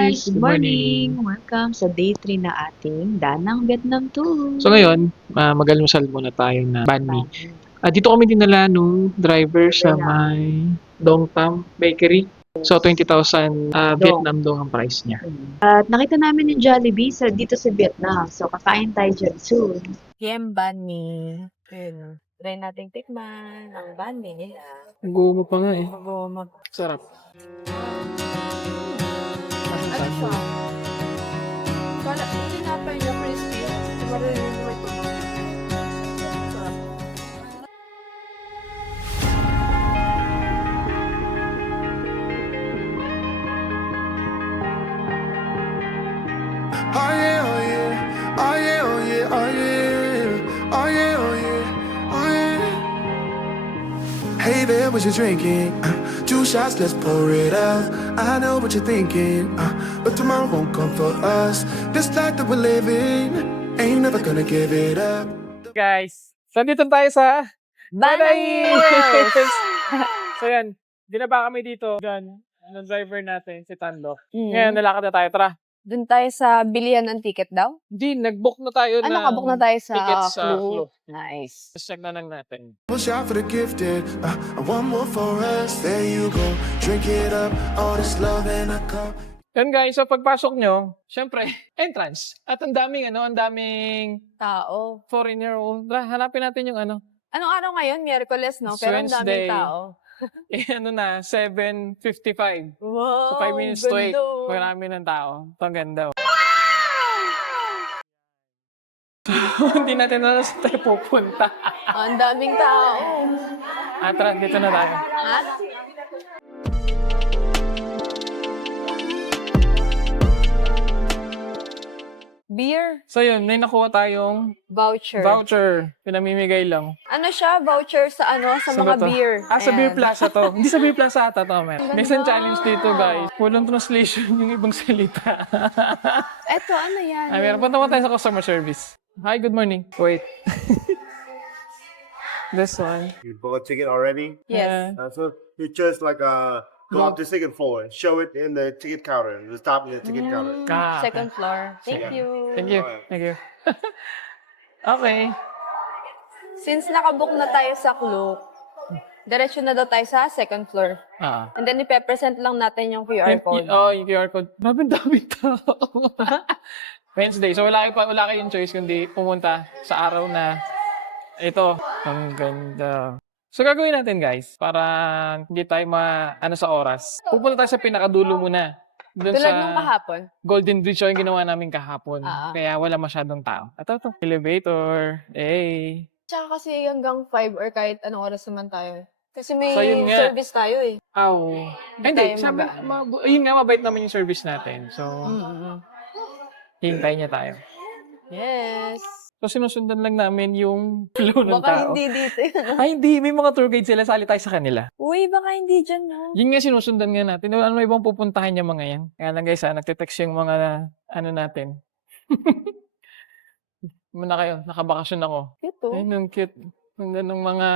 guys! Good Good morning! morning! Welcome sa day 3 na ating Danang Vietnam Tour. So ngayon, mag-almusal muna tayo na banh mi. Bali. Dito kami dinala nung driver sa may Dong Tam Bakery. So 20,000 Dong. Vietnam dong ang price niya. At nakita namin yung Jollibee dito sa Vietnam. So kakain tayo dyan soon. Kiem banh mi. Ayun. Try nating tikman ang banh mi nila. Gumo pa nga eh. Mag Sarap. Ano siya? Kala, yung tinapay niya crispy. Marinig mo ito. Sarap. Oh yeah, oh yeah, oh yeah, oh yeah, oh yeah, oh yeah, oh yeah, oh yeah. Hey there, what you drinking? 2 shots, let's pour it out. I know what you're thinking, but tomorrow won't come for us. This life that we're living, ain't never gonna give it up. Guys, so dito tayo sa Banay! So yan, dinaba kami dito. Diyan, ang driver natin, si Tando. Mm. Ngayon, nalakad na tayo. Tara. Doon tayo sa bilihan ng ticket daw? Hindi, nag-book na tayo ng Nakabook na tayo sa ticket sa Klook. Klook. Nice. Check na lang natin. One shot for the gifted, and one more for us. There you go, drink it up, all this love in a cup. Yan guys, so pagpasok nyo, syempre, entrance. At ang daming Tao. foreigner. Tara, hanapin natin yung Anong araw ngayon? Miyerkules, no? Pero ang Wednesday. daming tao. 7:55. Wow, So 5 minutes to 8. ganda. Marami ng tao. Ito ang ganda. Hindi natin alam saan tayo pupunta. Ang daming tao. Tara, dito na tayo. Ha? Beer So yun, may nakuha tayong voucher. voucher. Pinamimigay lang. Ano siya? Voucher sa ano? Sa Saan mga ba to? beer. Sa Beer Ayan. Plaza to. Hindi sa Beer Plaza ata to, man. May isang Ganda. challenge dito, guys. Walang translation yung ibang salita. Eto, ano yan? Meron. Punta mo tayo sa customer service. Hi, good morning. Wait. This one. You bought a ticket already? Yes. So you just like go up to the second floor and show it in the ticket counter. The stop in the ticket counter. Second floor. Thank you. Thank you. Thank you. Okay. Since nakabook na tayo sa Klook, diretso na daw tayo sa second floor. And then ipe-present lang natin yung QR code. Yung QR code. Maraming daming tao. Wednesday. So wala kayong choice kundi pumunta sa araw na ito. Ang ganda. So gagawin natin guys, para hindi tayo sa oras. Pupunta tayo sa pinakadulo muna. Doon Tulad sa nung kahapon. Golden Bridge yung ginawa namin kahapon. Ah. Kaya wala masyadong tao. Ito. Elevator. Hey. Tsaka kasi hanggang 5 or kahit anong oras naman tayo. Kasi may So, yun nga. service tayo eh. Aw. Hindi. tayo Sabi, magaan. yun nga, mabait naman yung service natin. So, hintayin niya tayo. Yes. So, sinusundan lang namin yung flow ng Baka tao. hindi dito yun. Ay, hindi. May mga tour guide sila. Sali tayo sa kanila. Uy, baka hindi dyan, no? Yun nga, sinusundan nga natin. Ano ibang pupuntahan niya mga yan? Kaya lang guys, nagte-text yung mga natin. Muna kayo, nakabakasyon ako. Ito. Ayun, ang cute. Ganda ng mga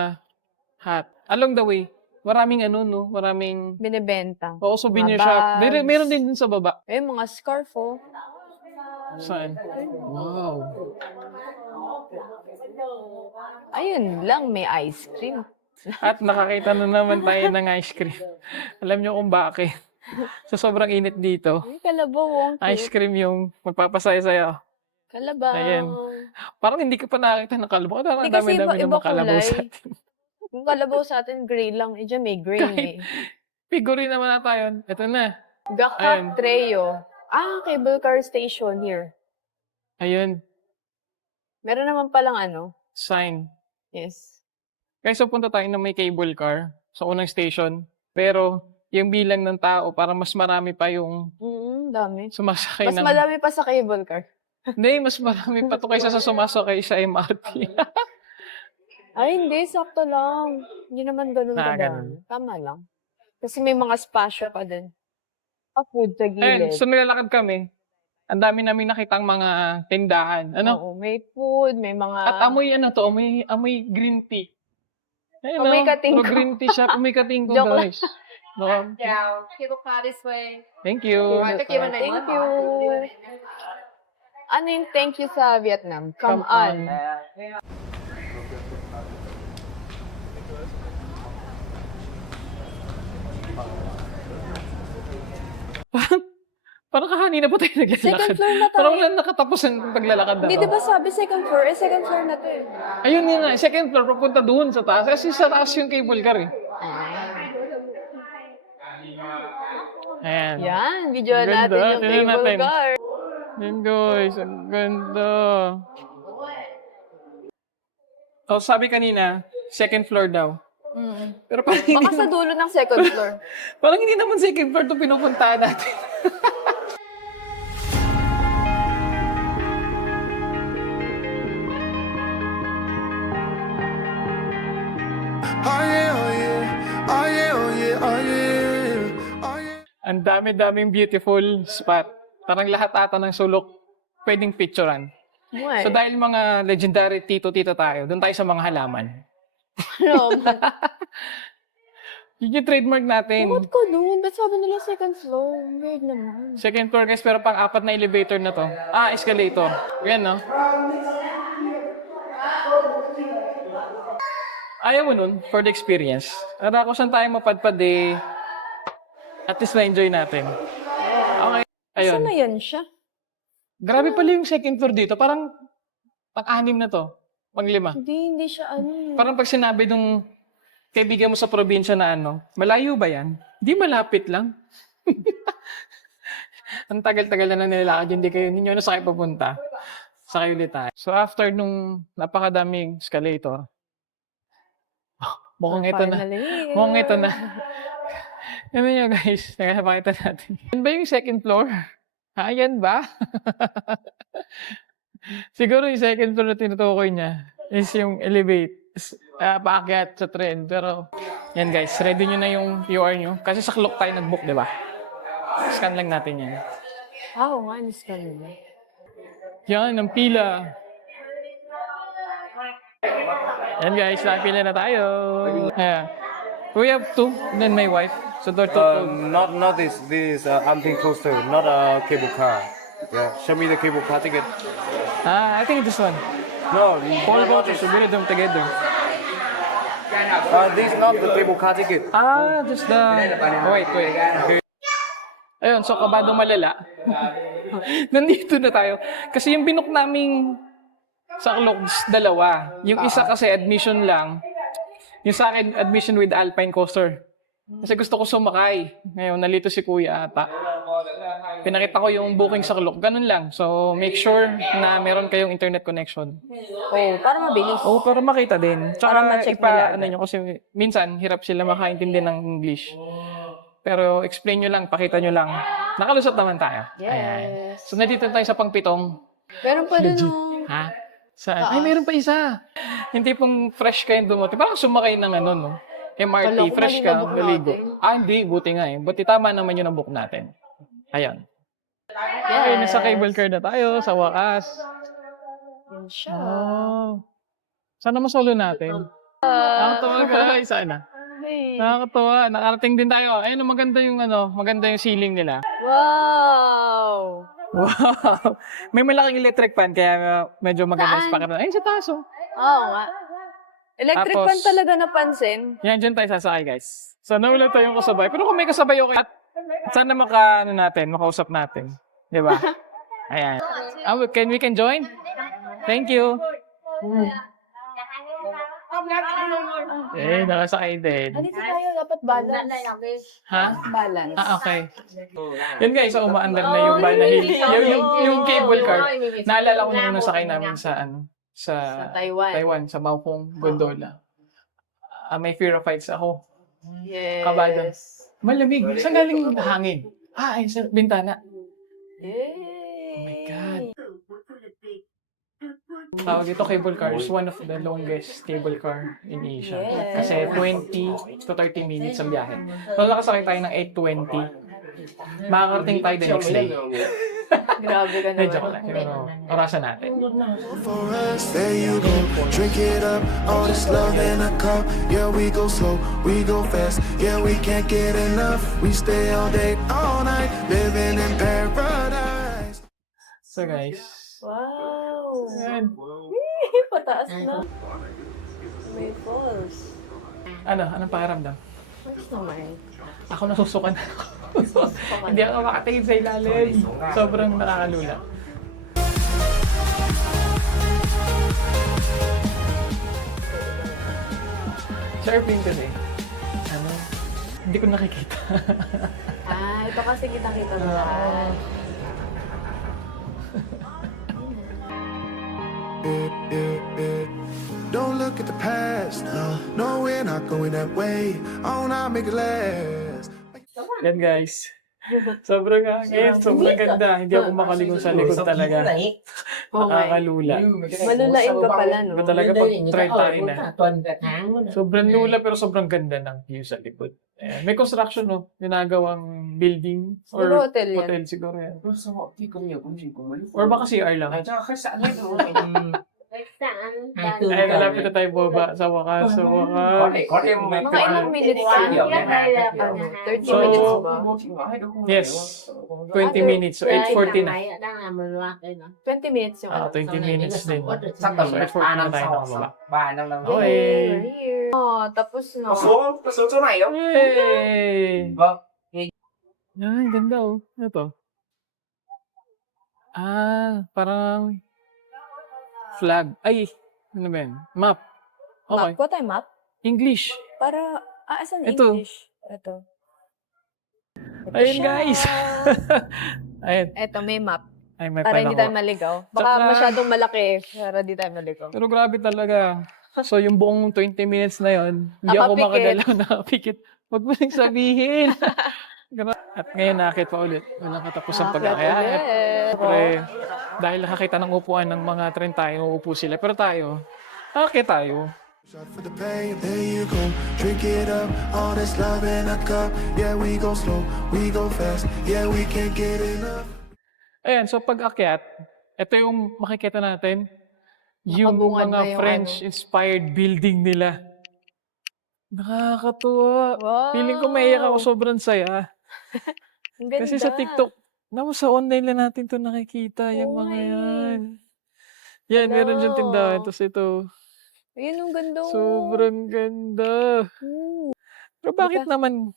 hat. Along the way, maraming maraming Binibenta. souvenir Mga shop. bags. Meron din dun sa baba. Eh, mga scarf, oh. Saan? Wow. Ayun lang, may ice cream. At nakakita na naman tayo ng ice cream. Alam niyo kung bakit. Sa sobrang init dito, Ay, kalabaw, oh. ice cream yung magpapasaya sa'yo. Kalabaw. Ayan. Parang hindi ka pa nakakita ng kalabaw. Parang Hindi ang kasi dami-dami iba ng mga kalabaw kulay. sa atin. Yung kalabaw sa atin, gray lang. Eh, dyan may gray eh. Figurine naman na tayo. Ito na. Ayun. Gakak Treo. Cable car station here. Ayun. Meron naman palang ano. Sign. Yes. Guys, so punta tayo na may cable car sa unang station. Pero yung bilang ng tao, parang mas marami pa yung Dami. sumasakay Mas ng... madami pa sa cable car. Hindi, mas marami pa to kaysa sa sumasakay sa MRT. Ay, hindi. Sakto lang. Hindi naman ganun Ah, kadami. ganun. Tama lang. Kasi may mga spasyo pa din. Food sa Ayun, gilid. so nilalakad kami. Ang dami namin nakitang mga tindahan. Ano? Oo, may food, may mga... At amoy amoy green tea. Ayun, Amoy no? katingko. Puro green tea shop, amoy katingko Joke lang. guys. No. Down. Cable car this way. Thank you. Thank you. Ano yung thank you sa Vietnam? Come on. Parang kahani na po tayo naglalakad. Second floor na tayo. Parang wala nakatapos ang paglalakad na Hindi, to. di ba sabi second floor? Second floor na to eh. Ayun yun nga, second floor, papunta doon sa taas. Kasi sa taas yung cable car eh. Ayan. Yan, video Ganda, natin yung tingnan cable natin. car. Ayan guys, ang ganda. So sabi kanina, second floor daw. Pero parang hindi, Baka sa dulo ng second floor. parang hindi naman second floor ito pinupuntahan natin. Oh yeah, oh yeah, oh yeah, oh yeah, oh yeah, oh yeah. Ang dami-daming beautiful spot. Parang lahat ata ng sulok pwedeng picturean. So dahil mga legendary tito-tita tayo, doon tayo sa mga halaman. Yun yung trademark natin. Ba't ko doon? Ba't sabi nila second floor? Weird naman. Second floor guys, pero pang-apat na elevator na to. Ah, escalator. Yan no? Ayaw mo nun, for the experience. Ara kung saan tayo mapadpad eh, at least na-enjoy natin. Okay. Ayun. Saan na yan siya? Grabe pala yung second floor dito. Parang pang-anim na to. Pang-lima. Hindi siya ano. Parang pag sinabi nung kaibigan mo sa probinsya na ano, malayo ba yan? Hindi, malapit lang. Ang tagal-tagal na nilalakad, hindi kayo, ninyo na sa kayo papunta. Sa kayo ulit tayo. So after nung napakadaming escalator, mukhang ito na. Mukhang ito na. Ano nyo guys, nakapakita natin. Yan ba yung second floor? Ha, yan ba? Siguro yung second floor na tinutukoy niya is yung elevate. Paakyat sa trend. Pero, yan guys, ready nyo na yung QR nyo. Kasi sa clock tayo nag-book, di ba? Scan lang natin yan. Oo nga, niscan mo. Yan, ang pila. Yan guys, napila na tayo. Yeah. We have two, then my wife. So they're two. Not this. This Amping coaster, not a cable car. Yeah. Show me the cable car ticket. I think this one. No, All vouchers, so we them together. this is not the cable car ticket. Just the... Wait. Ayun, so kabado malala. Nandito na tayo. Kasi yung binook naming sa clocks, dalawa. Yung isa kasi admission lang. Yung sa akin, admission with Alpine Coaster. Kasi gusto ko sumakay. Ngayon, nalito si Kuya ata. Pinakita ko yung booking sa clock. Ganun lang. So, make sure na meron kayong internet connection. Para mabilis. Para makita din. Tsaka Para ma-check nila. ano nyo, kasi minsan, hirap sila makaintindi ng English. Pero explain nyo lang, pakita nyo lang. Nakalusot naman tayo. Ayan. So, nandito tayo sa pangpitong. Meron pa rin no. Ha? Saan? Ay, meron pa isa. Hindi pong fresh kayong dumating. Parang sumakay ng ano, no? MRT, Kala ko fresh mali ka, na-book naligo. natin. Hindi, buti nga eh. Buti tama naman yung na-book natin. Ayan. Okay, nasa cable car na tayo, sa wakas. Yan siya. Oh. Sana masolo natin. Nakakatawa guys, sana. Hey. Nakakatawa. Nakarating din tayo. Ayun, maganda yung ceiling nila. Wow! Wow! May malaking electric fan, kaya medyo maganda sa pakiramdam. Ayun, sa taas oh. Oo nga. Electric Tapos, fan talaga napansin. Yan, dyan tayo sasakay, guys. Sana wala tayong kasabay. Pero kung may kasabay, okay. At sana makausap natin. Di ba? Ayan. We can join? Thank you. Nakasakay din. Dito tayo, dapat balance. Ha? Balance. Okay. Yan guys, so umaandar na yung Bana Hill. Yung cable car. Naalala ko nung nasakay namin sa Taiwan, sa Maokong Gondola. May fear of heights ako. Yes. Kabado. Malamig. Saan galing yung hangin? Ay, sa bintana. Yay! Oh my God. Tawag ito cable car is one of the longest cable car in Asia. Yes. Kasi 20 to 30 minutes ang biyahe. So nakasakay tayo ng 8:20. Makakarating tayo the next day. Grabe ka Hey, naman. joke lang. Pero, orasan natin. For us, there you go. Drink it up, all this love in a cup. Yeah, we go slow, we go fast. Yeah, we can't get enough. We stay all day, all night, living in paradise. So guys, Wow! ayan. Pataas na. May falls. Anong pakiramdam? What's naman? Ako nasusukan ako. Hindi ako makatingin sa ilalim. Sobrang nakakalula. Surfing today. Hindi ko nakikita. Ito kasi kita-kita mo lahat. Don't look at the past, no, we're not going that way. Oh, now make it last. Yan guys. Sobrang ganda. Hindi ako makalingon sa likod talaga. Nakakalula. Manulain ka pala, no? Iba talaga pag try tayo na. Sobrang lula pero sobrang ganda ng view sa likod. Ayan. May construction, no? Ginagawang building or Siguro hotel yan. hotel siguro yan. Or baka CR lang. Ay, nalapit na tayo baba sa wakas. Mga ilang minutes lang. 30 So, minutes ba? Yes. 20 minutes. So, 8:40 na. 20 minutes yung 20 minutes din. So, 8:40 na tayo nakababa. Okay. Okay. We're here. Oh, tapos na. Yay! Ay, ganda oh. Ano to? Parang flag. Ay, ano ba yan? Map. Okay. Map? What time map? English. Para, asan Ito. English? Ito. Ayun guys. Ayun. Ito, may map. Ay, may Para hindi tayo panako. maligaw. Baka Tsaka- masyadong malaki para di tayo maligaw. Pero grabe talaga. So, yung buong 20 minutes na yon, hindi ako Nakapikit. makagalaw, nakapikit. Huwag mo nang sabihin. At ngayon, nakakit pa ulit. Walang katapos ang pag-akyat. Siyempre, dahil nakakita ng upuan ng mga trend tayo, uupo sila. Pero tayo, nakakit tayo. Shot for the pain, there you go. Drink it up, all this love in a cup. Yeah, we go slow, we go fast. Yeah, we can't get enough. Ayan, so pag-akyat, ito yung makikita natin. Yung Nakabungad na mga yung French-inspired building nila. Nakakatuwa. Wow! Feeling ko maiyak ako, sobrang saya. Ang ganda. Kasi sa TikTok, sa online lang natin to nakikita, yung Oo mga nga eh. yan. Yan, meron dyan tindahan. Tapos ito, Ayun, ang ganda. sobrang ganda. Pero bakit naman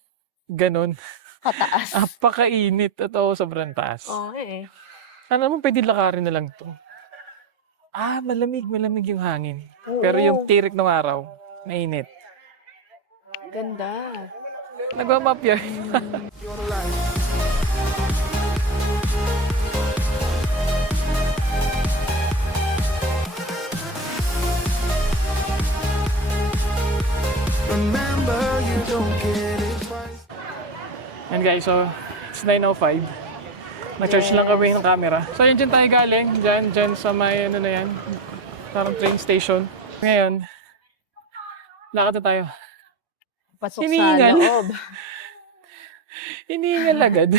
ganun? Kataas. Apakainit at sobrang taas. Oo eh. Ano naman, pwede lakarin na lang to. Malamig yung hangin. Oo. Pero yung tirik ng araw, mainit. Ganda. Nagmamap yan. You're the light. Remember, you don't get it twice. And guys, so, it's 9:05. Nag-charge lang kami ng camera. So, yun dyan tayo galing. Dyan sa may, ano na yan, parang train station. Ngayon, lakad na tayo. Pasok Hinihingal. sa loob. Hinihingal agad.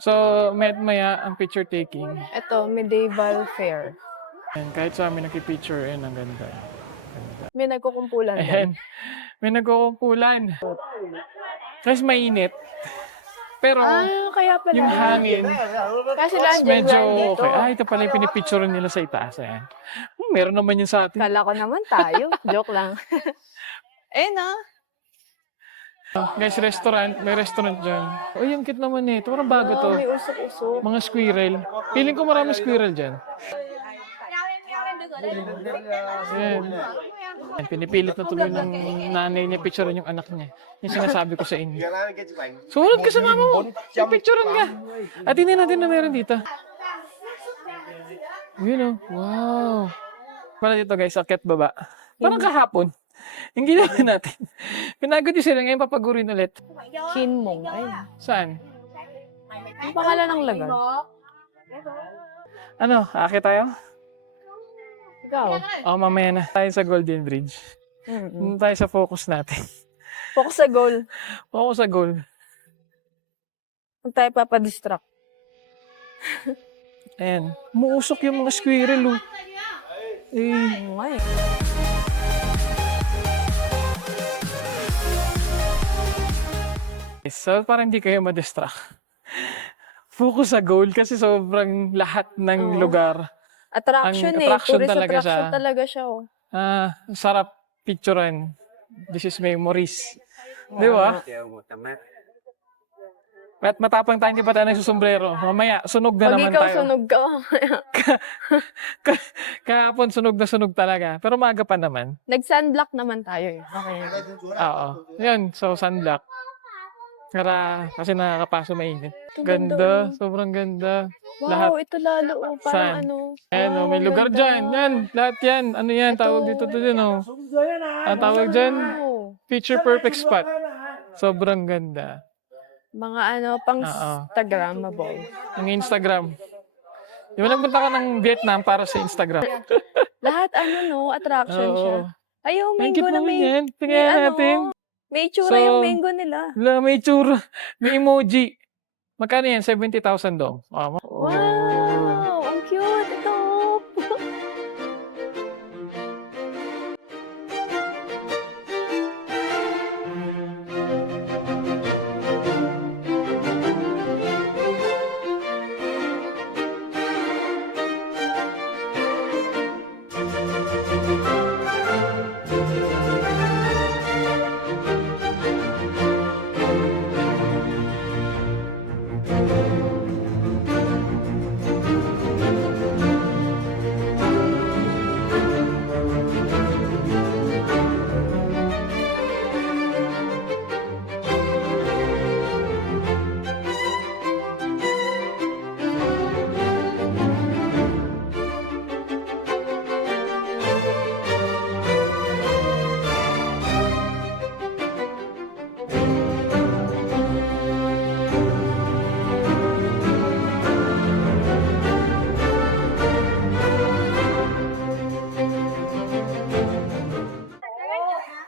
So, maya ang picture taking. Ito, medieval fair. And kahit sa amin nakipicture, yun, ang ganda. May nagkukumpulan Ayan, doon. may nagkukumpulan. Kasi mainit. Pero, Kaya pala. yung hangin, Kasi lang dyan medyo lang dito. okay. Ito pala yung pinipicture nila sa itaas. Ayan. Meron naman yun sa atin. Kala ko naman tayo. Joke lang. Guys, restaurant. May restaurant dyan. Yung cute naman eh. Ito parang bago to. May usok-usok. Mga squirrel. Feeling ko maraming squirrel dyan. Ayan. Ayan, pinipilit na tuloy ng nanay niya picturean yung anak niya. Yung sinasabi ko sa inyo. Sumunod ka sa mama mo. Yung picturean ka. At hindi natin na meron dito. Yun o. Wow. Para dito guys, akit baba. Parang kahapon. Yung ginawa natin. Pinagod yung sila ngayon papagurin ulit. Kinmong. Ay. Saan? Ang pangalan ng lagan. Ano? Akit tayo? Ikaw. Mamaya na. Tayo sa Golden Bridge. Tayo sa focus natin. Focus sa goal. Focus sa goal. Huwag tayo papadistract. Ayan. Muusok yung mga squirrel, oh. Eh, Oo nga eh. so, parang hindi kayo ma-distract. Focus sa goal kasi sobrang lahat ng Oo. lugar. Attraction Ang eh. attraction Tourist talaga attraction siya. talaga siya oh. Sarap picturean. This is memories. Di ba? At matapang tayo, hindi pa tayo nagsusombrero. Mamaya, sunog na Pag naman ikaw tayo. sunog ka mamaya. Kahapon, sunog na sunog talaga. Pero maaga pa naman. Nag-sunblock naman tayo eh. Okay. Oo. Yun, so sunblock. Kasi nakakapaso mainit. Ang Ganda, ganda, sobrang ganda. Wow, Lahat. ito lalo oh. Parang Saan? ano. Ayan, Wow, may lugar ganda. dyan. Yan, lahat yan. Ano yan, tawag dito to din, oh. Ang tawag dyan, Wow. picture perfect spot. Sobrang ganda. Mga ano, pang Oo. Instagrammable. Ang Instagram. Di ba nagpunta ka ng Vietnam para sa Instagram? Lahat ano no, attraction siya. Oo. Ay, yung Ang mango cute na naman may, yan. may Tingnan ano, natin. may tsura So, yung mango nila. Wala, may tsura. May emoji. Magkano yan? 70,000 daw. Oh. Wow, ang cute. Ito.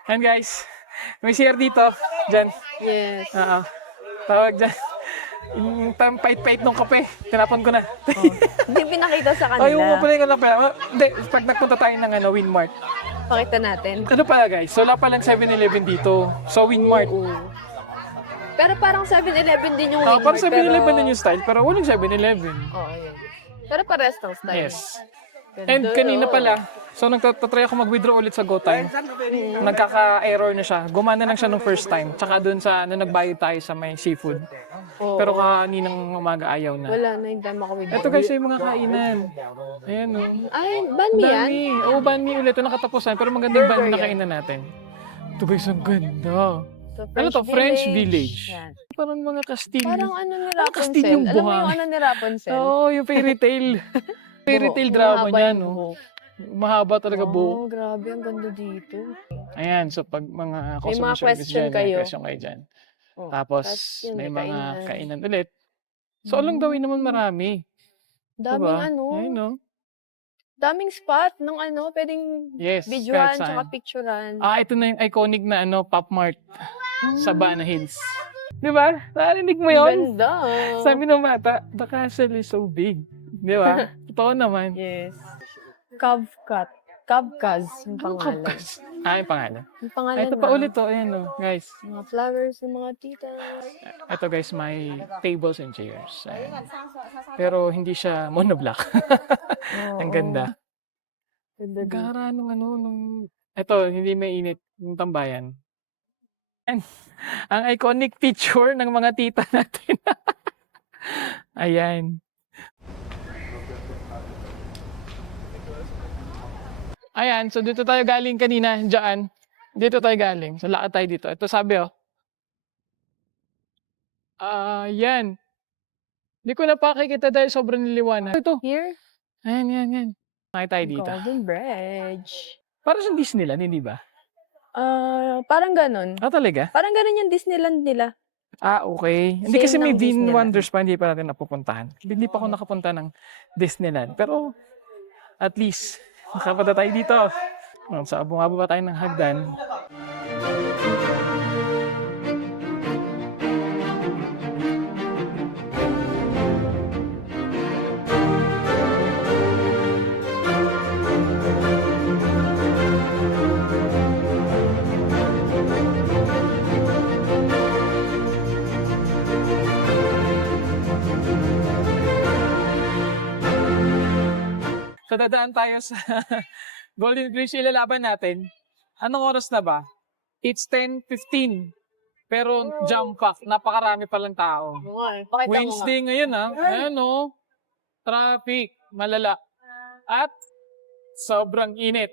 And guys, may CR dito. Diyan. Yes. Oo. Tawag dyan. Yung pait-pait ng kape. Tinapon ko na. Hindi pinakita sa kanila. Ay, yung pala yung kape. Hindi, pag nagpunta tayo ng Winmart. Pakita natin. Ano pala guys? So, wala palang 7-Eleven dito. So, Winmart. Oo. Pero parang 7-Eleven din yung Parang Winmart, 7-Eleven pero- din yung style, pero walang 7-Eleven. Oo, yun. Pero parehas ng style. Yes. Ganda, And kanina oh. pala, so nagtatry ako mag-withdraw ulit sa GoTime. Nagkaka-error na siya. Gumana lang siya nung first time. Tsaka dun sa, nagbayad tayo sa may seafood. Oo. Pero kaninang umaga ayaw na. Wala na yung dama ko with Ito guys, yung mga kainan. Ayan o. Ay, banh mi yan? Banh mi. Oo, banh mi ulit. Ito nakatapusan. Pero magandang banh mi na Burger yan. kainan natin. Ito guys, ang ganda. So, Ano to? French Village. Yan. Parang mga Kastil. Parang ano ni Kastilyong Rapunzel. Alam mo buhangin. yung ano ni Rapunzel? Oo, yung fairy tale. Fairy tale Buhok. drama Mahaba niya, yung no? buhok. Mahaba talaga buhok. Oh, grabe. Ang ganda dito. Ayan, so pag mga May customer mga service question dyan, kayo. may question kayo dyan. Oh, Tapos, tas yun, may may mga kainan. kainan ulit. So, along the way naman marami. Daming Diba? ano. Ayun, no? Daming spot ng ano. Pwedeng Yes, videoan kahit saan. tsaka picturean. Ito na yung iconic na Pop Mart sa Bana Hills. Di ba? Narinig mo yun? Ganda. Sabi ng bata, the castle is so big. Di ba? Totoo naman. Yes. Kavkaz yung pangalan. Kapkas. Yung pangalan. Yung pangalan Ito pa na. ulit to. Ayan, no, guys. Mga flowers ng mga tita. Ito guys, may tables and chairs. Ayan. Pero hindi siya monoblock. Ang ganda. Ganda din. Gara nung ito, hindi may init yung tambayan. And, ang iconic picture ng mga tita natin. Ayan. Ayan, so dito tayo galing kanina, dyan. Dito tayo galing. So lakad tayo dito. Ito sabi yan. Hindi ko napakikita dahil sobrang niliwanag. Ito. Here, Ayan. Nakita tayo dito. Golden Bridge. Para sa Disneyland, hindi ba? Parang ganun. Talaga? Parang ganun yung Disneyland nila. Okay. Hindi Same kasi may ng Bean Disneyland. Wonders pa, hindi pa natin napupuntahan. Hindi pa ako nakapunta ng Disneyland. Pero, at least, nakapunta tayo dito. So, bumababa tayo ng hagdan. So dadaan tayo sa Golden Bridge, ilalaban natin. Anong oras na ba? It's 10:15. Pero jam pack, napakarami palang tao. Pakita mo Wednesday ngayon Ayan traffic, malala. At sobrang init.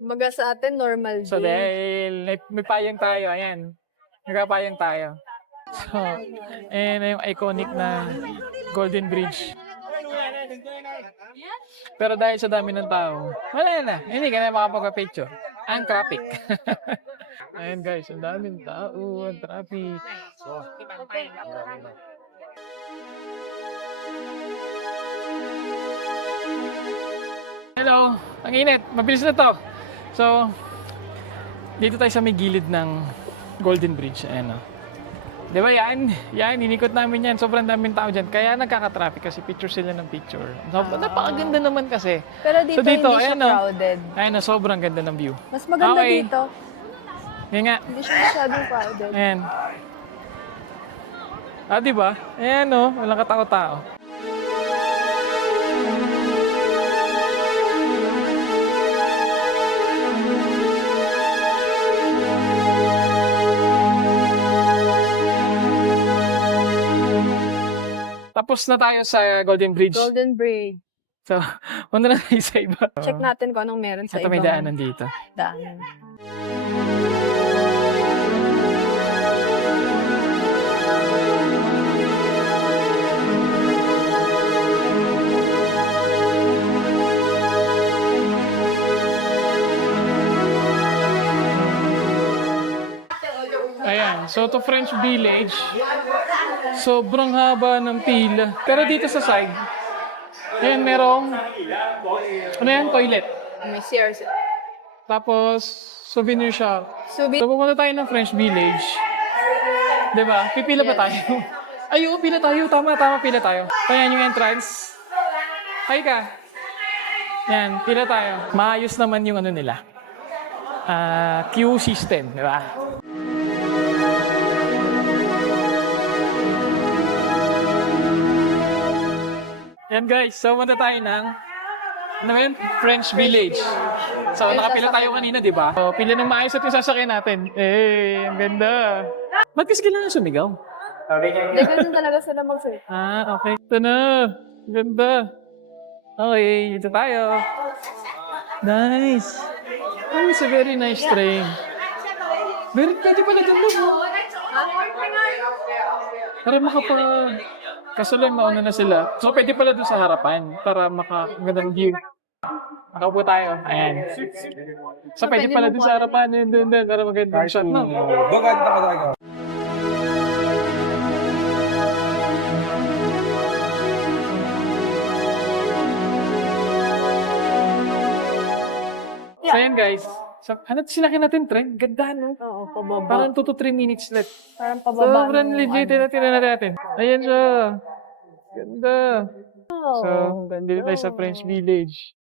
Maga sa atin, normal So day. dahil may payang tayo, ayan. Nagpapayang tayo. So, ayan na yung iconic na Golden Bridge. Pero dahil sa dami ng tao, wala na. Hindi ka na makapag-picture. Ang traffic. Ayan guys, ang daming tao, ang traffic. Hello, ang init. Mabilis na to. So, dito tayo sa may gilid ng Golden Bridge. Ayan Di ba yan? Yan, inikot namin yan. Sobrang daming tao dyan. Kaya nagkaka-traffic kasi picture sila ng picture. So, napakaganda naman kasi. Pero dito, So, dito, hindi siya ayan, crowded. Ayan sobrang ganda ng view. Mas maganda Okay. dito. Yan nga. Hindi siya masyadong crowded. Ayan. Di ba? Ayan walang katao-tao. Tapos na tayo sa Golden Bridge. Golden Bridge. So, punta na tayo sa iba. Check natin kung anong meron sa Ito may ibang daanan dito. daanan. Ayan, so to French Village, sobrang haba ng pila. Pero dito sa side, ayan, merong, toilet. May CRC. Tapos, souvenir shop. So, pupunta tayo ng French Village. Diba? Pipila ba tayo? Ay, oo, pila tayo. Tama, pila tayo. Ayan yung entrance. Hi ka. Yan, pila tayo. Maayos naman yung nila. Queue system, diba? Yan guys, so punta tayo ng French Village. So nakapila tayo kanina, di ba? So, pila ng maayos at yung sasakyan natin. Ang ganda. Ba't kasi kailangan sumigaw? Hindi, ganun talaga sila mag-surf. Okay. Ito na. Ganda. Okay, ito tayo. Nice. Oh, it's a very nice train. Pwede pala dun para kaso lang mauna na sila. So, pwede pala doon sa harapan para magandang view. Makaupo tayo. Ayan. So, pwede pala doon sa harapan. Doon, para magandang shot. No? So, ayan guys. So, sinakyan natin train. Ganda, no? Oo, pababa. Parang 2 to 3 minutes left. Parang pababa. Sobrang legit. Tingnan natin. Ayan siya. Ganda. So, nandito tayo sa French Village.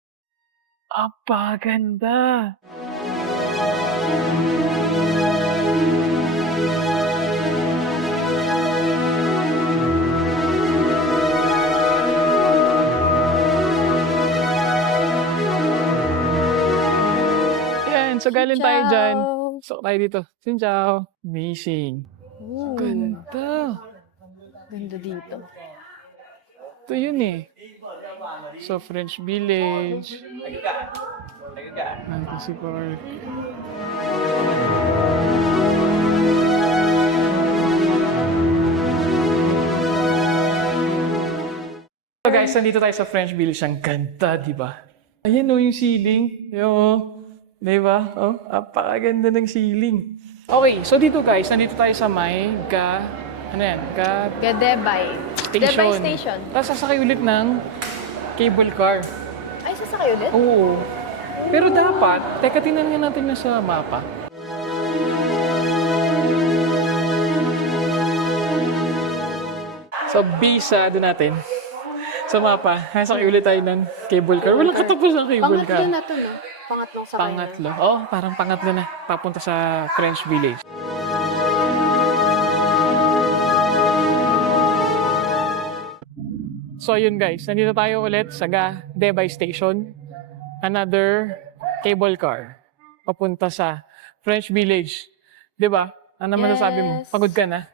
Apaganda. Ayan, so galing tayo dyan. So, tayo dito. Xin chào. Amazing. Ganda. Ganda dito. Ito yun So, French Village. Fantasy Park. So guys, nandito tayo sa French Village. Ang ganda, di ba? Ayan yung ceiling. Di ba? Apakaganda ng ceiling. Okay, so dito guys, nandito tayo sa may Gadebay. Gadebay Station. Tapos sasakay ulit ng cable car. Ay, sasakay ulit? Oo. Pero dapat, tingnan nga natin na sa mapa. So, bisado natin sa mapa. Sasakay ulit tayo ng cable car. Walang katapos ng cable car. Pangatlo na to, no? Pangatlong sakay Pangatlo. Parang pangatlo na. Papunta sa French Village. So, yun guys. Nandito tayo ulit sa Gadebay Station. another cable car papunta sa French Village. 'Di ba? Ano naman sabi mo? Yes. Pagod ka na?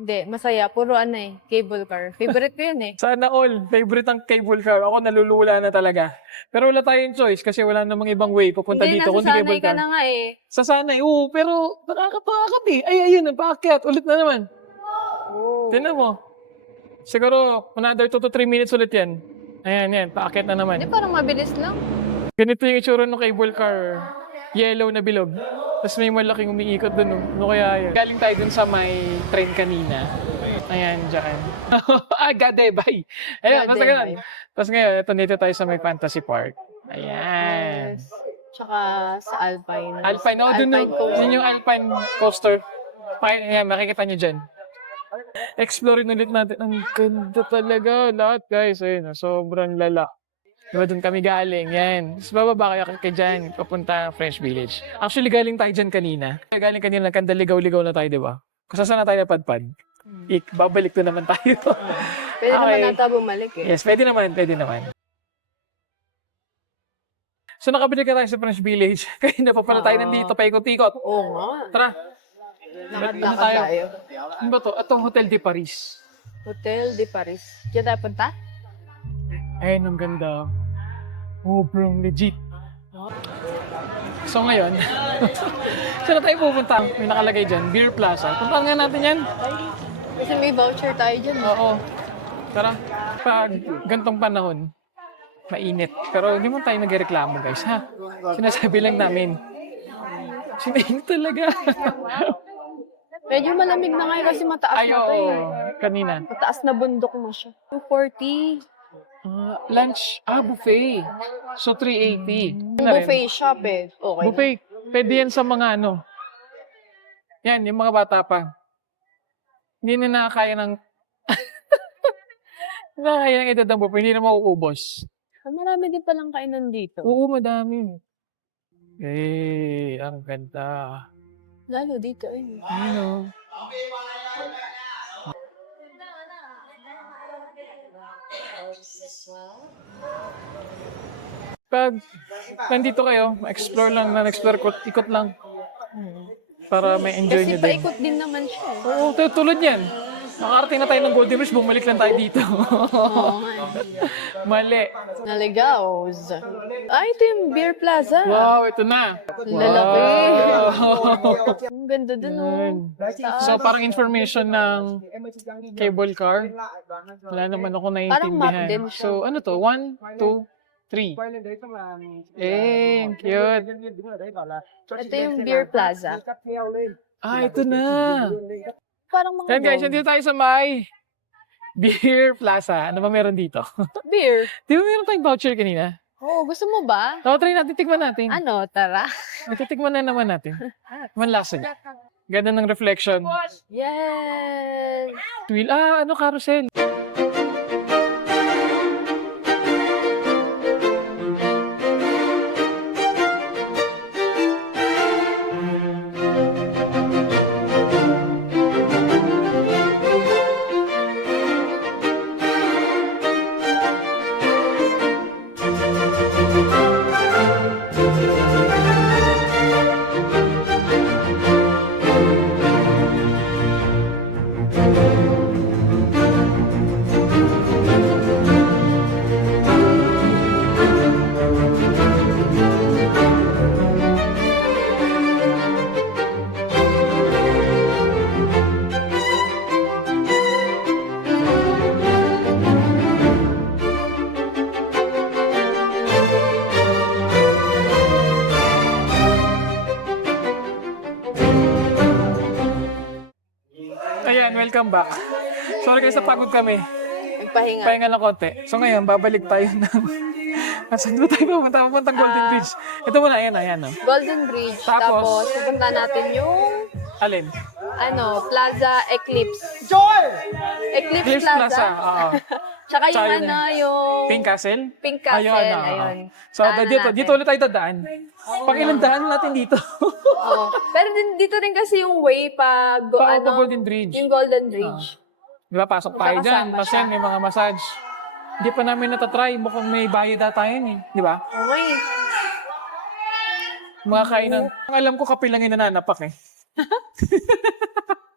Hindi, masaya. Puro cable car. Favorite ko yun eh. Sana all. Favorite ang cable car. Ako nalulula na talaga. Pero wala tayong choice kasi wala namang ibang way papunta Hindi, dito kundi cable nasasanay ka car. na nga eh. Sasanay, oo. Pero nakakapakakap eh. Ay, ayun, paakyat. Ulit na naman. Tignan mo. Siguro, another 2 to 3 minutes ulit yan. Ayan, yan. Paakyat na naman. Hindi, parang mabilis lang. Ganito yung itsura ng cable car. Yellow na bilog. Tapos may malaking umiikot dun. Ano kaya yun? Galing tayo dun sa may train kanina. Ayan, dyan. Gadebay. Ayan, basta Gadebay. ganun. Tapos ngayon, dito tayo sa may Fantasy Park. Ayan. Yes. Tsaka sa Alpine. Alpine. Oh, dun Alpine coaster. yun yung Alpine coaster. Ayan, makikita nyo dyan. Explorein ulit natin. Ang ganda talaga. Lahat, guys. Ayun, sobrang lala. Diba doon kami galing, yan. Tapos bababa kayo dyan, papunta French Village. Actually, galing tayo dyan kanina. Galing kanina, nagkandaligaw-ligaw na tayo, diba? Kung saan na tayo napadpad, babalik to naman tayo. Pwede naman Okay. nata bumalik eh. Yes, pwede naman, pwede naman. So, nakabalik na tayo sa French Village. Kanina pa pala tayo nandito, paikot-ikot. Oo nga. Tara. Lakad-lakad tayo. tayo. Ano ba to? Itong Hotel de Paris. Hotel de Paris. Diyan tayo punta? Ayun, ang ganda. Sobrang legit. So ngayon, saan na tayo pupunta? May nakalagay dyan, Beer Plaza. Puntaan nga natin yan. Kasi may voucher tayo dyan. Oo. Tara. Pag gantong panahon, mainit. Pero hindi mo tayo nagreklamo, guys, ha? Sinasabi lang namin. Sinainit talaga. Medyo malamig na ngayon kasi mataas Ay, na to oo. eh. Kanina. Mataas na bundok na siya. 240. Lunch. Buffet. So, 380. Ano rin? Buffet shop eh. Okay. Buffet. Pwede yan sa mga ano. Yan, yung mga bata pa. Hindi na nakakaya ng... nakakaya ng edad ng buffet. Hindi na mauubos. Marami din palang kainan dito. Oo, madami. Eh, ang ganda. Lalo dito eh. Ano? Pag nandito kayo, explore lang, explore ikot lang. Para may enjoy Kasi nyo din. paikot din naman siya. eh. Oo, tulad yan. Nakarating na tayo ng Golden Bridge, bumalik lang tayo dito. Oo nga. Mali. Naligaws. Ito yung Beer Plaza. Wow, ito na. Lalaki. Wow. Ang ganda dun Yan. oh. So, parang information ng cable car. Wala naman ako Parang map naiintindihan. din siya. So, ano to? 1, 2, 3. Eh, cute. Ito yung Beer Plaza. Ito na. Parang mga Yan guys, dome. nandito tayo sa may Beer Plaza. Ano ba meron dito? Beer. Di ba meron tayong voucher kanina? Oh, gusto mo ba? Try natin, tikman natin. Ano, tara. Titikman na naman natin. Man lasa niya. Ganda ng reflection. Yes! Wheel, carousel. Ayan, welcome back. Sorry guys, napagod kami. Magpahinga. Pahinga lang konti. So ngayon, babalik tayo ng... Saan ba tayo pupunta? Pupuntang Golden Bridge. Ito muna, ayan. Oh. Golden Bridge. Tapos, Tapos, pupunta natin yung Alin? Plaza Eclipse. Eclipse Cliffs Plaza. Plaza. Oo. Tsaka yung Tsaka yun yung... Pink Castle? Pink Castle. Ayun. So, Daanan natin. dito ulit tayo dadaan. Pang ilang daan natin dito? Oo. Pero dito rin kasi yung way pag... Pa Golden Bridge. Yung Golden Bridge. Di ba, pasok tayo dyan. Magkakasama Tapos siya. yan, may mga massage. Hindi pa namin natatry. Mukhang may bayad ata yun eh. Di ba? Okay. Mga kainan. Ang alam ko, kape lang yung nananapak eh.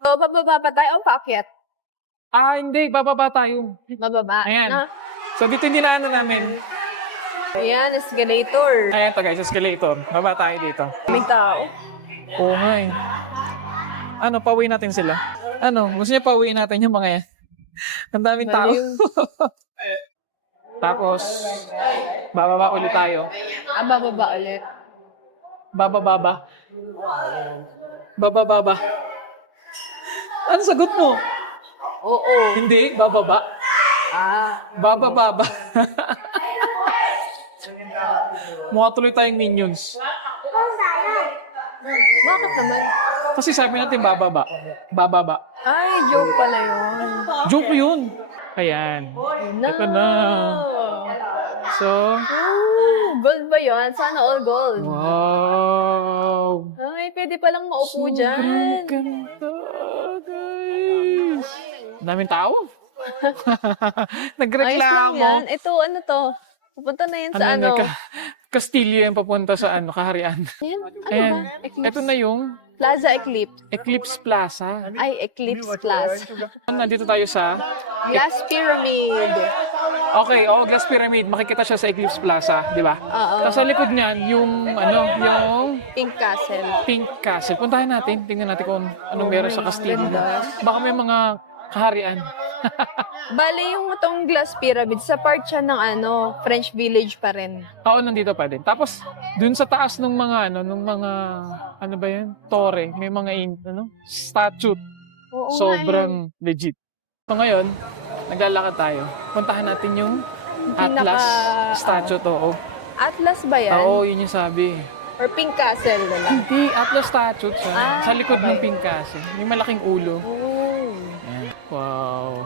So, bababa pa tayo o paakyat? Ah, hindi. Bababa tayo. Bababa. Ayan. Na? So, dito yung dinaanan namin. Ayan, escalator. Ayan to guys, escalator. Baba tayo dito. May tao. Oo nga eh. Ano, pauwi natin sila? Ano, gusto niya pauwiin natin yung mga yan? Ang daming tao. Baliw. Tapos, bababa ulit tayo. Ah, bababa ulit. Bababa. Bababa. Ano sagot mo? Oo. Hindi, bababa. Ah. Bababa. Mukha tuloy tayong minions. Bakit naman? Kasi sabi natin bababa. Bababa. Ay, joke pala yun. Joke yun. Ayan. Ito na. So, Gold ba yun? Sana all gold. wow. Ay, pwede palang maupo Sobrang dyan. ganda, guys. Ang daming tao. Ayos lang Nagreklamo. yan. Ito, ano to? Pupunta na yan sa ano. Kastilyo yung papunta sa kaharian. Yan, ano Ayan. ba? Eclipse. Ito na yung Plaza Eclipse. Eclipse Plaza. Ay, Eclipse Plaza. Nandito tayo sa... Glass Pyramid. Okay, Glass Pyramid. Makikita siya sa Eclipse Plaza, di ba? Oo. Tapos sa likod niyan, yung Pink Castle. Pink Castle. Puntahan natin. Tingnan natin kung anong meron sa kastilyo. Baka may mga kaharian. Bale, yung itong Glass Pyramid, sa part siya ng French Village pa rin. Oo, nandito pa din. Tapos, dun sa taas ng mga, ano ba yan? Tore. May mga, statue. Oo nga Sobrang legit. So ngayon, naglalakad tayo. Puntahan natin yung Atlas statue to. Oh. Atlas ba yan? Oo, yun yung sabi. Or Pink Castle na lang? Hindi, Atlas statue siya. Sa likod okay. ng Pink Castle. May malaking ulo. Oh. Ayan. Wow.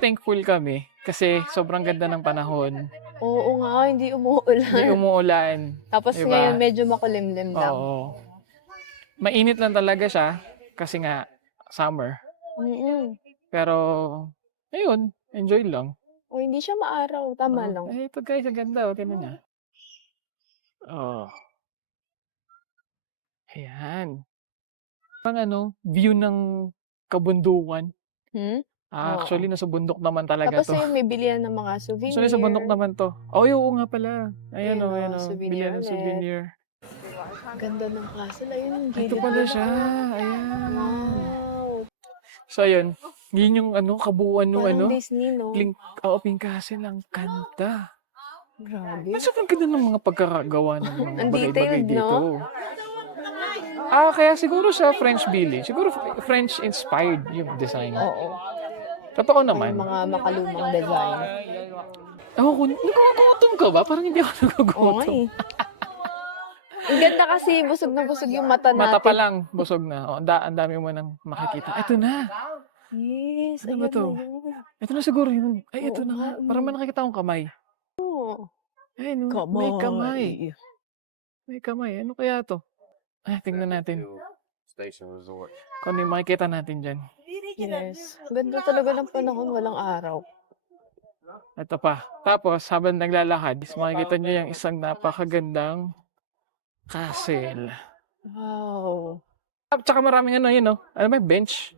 Thankful kami kasi sobrang ganda ng panahon. Oo nga, hindi umuulan. Hindi umuulan. Tapos Diba? ngayon medyo makulimlim lang. Oo. Mainit lang talaga siya kasi nga summer. Mm-mm. Pero, ayun, enjoy lang. O hindi siya maaraw, tama lang. Eh, ito guys, ang ganda. O, tingnan niya. Oh. Ayan. Parang view ng kabundukan. Hmm? Oo. Actually, nasa bundok naman talaga Tapos to. yung may bilihan ng mga souvenir. So, nasa bundok naman to. Oh, oo nga pala. Ayan Ayun, ayan souvenir Bilihan ng ulit. souvenir. Ganda ng castle. Ayun, yung Ito gilid. pala siya. Ayan. Wow. So, ayun. Yun yung kabuuan ng Parang Disney, no? Pink Castle. Ang ganda. Grabe. Sobrang ganda ng mga pagkakagawa ng mga Ang bagay-bagay detailed, dito. no? Kaya siguro sa French Village. Siguro French-inspired yung design. Oo. Totoo Yung naman. mga makalumang design. Nagugutom ka ba? Parang hindi ako Oo nga nagugutom. eh. Ang ganda kasi, busog na busog yung mata natin. Mata pa lang, busog na. Ang dami mo nang makikita. Ito na. Yes, Ano ba ayan to? na yun. Ito na siguro yun. Ay, ito Oo na nga. nga. Parang may nakikita akong kamay. Oo. Ay, may kamay. May kamay. Ano kaya to? Tingnan natin. Station Resort. Kung ano yung makikita natin dyan. Yes. Ganda talaga ng panahon, walang araw. Ito pa. Tapos, habang naglalakad, makikita nyo yung isang napakagandang castle. Wow. Tsaka maraming yun. Ano ba? Bench?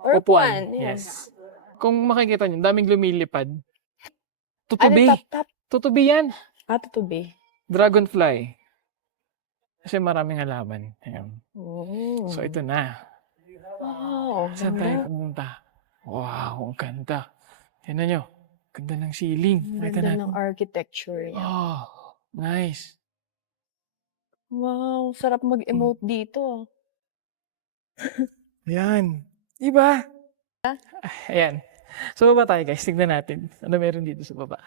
Upuan. Yes. Kung makikita nyo, daming lumilipad. Ano, Tutubi. tap? Tutubi yan. Tutubi. Dragonfly. Kasi maraming halaman. Ayan. Oh. So, ito na. Wow. Saan tayo pumunta? Wow, ang ganda. Tignan nyo. Ganda ng ceiling. Ang Nakita ganda natin. ng architecture niya. Oh, nice. Wow, sarap mag-emote dito. Ayan. Diba? Ayan. So, baba tayo guys. Tignan natin. Ano meron dito sa baba.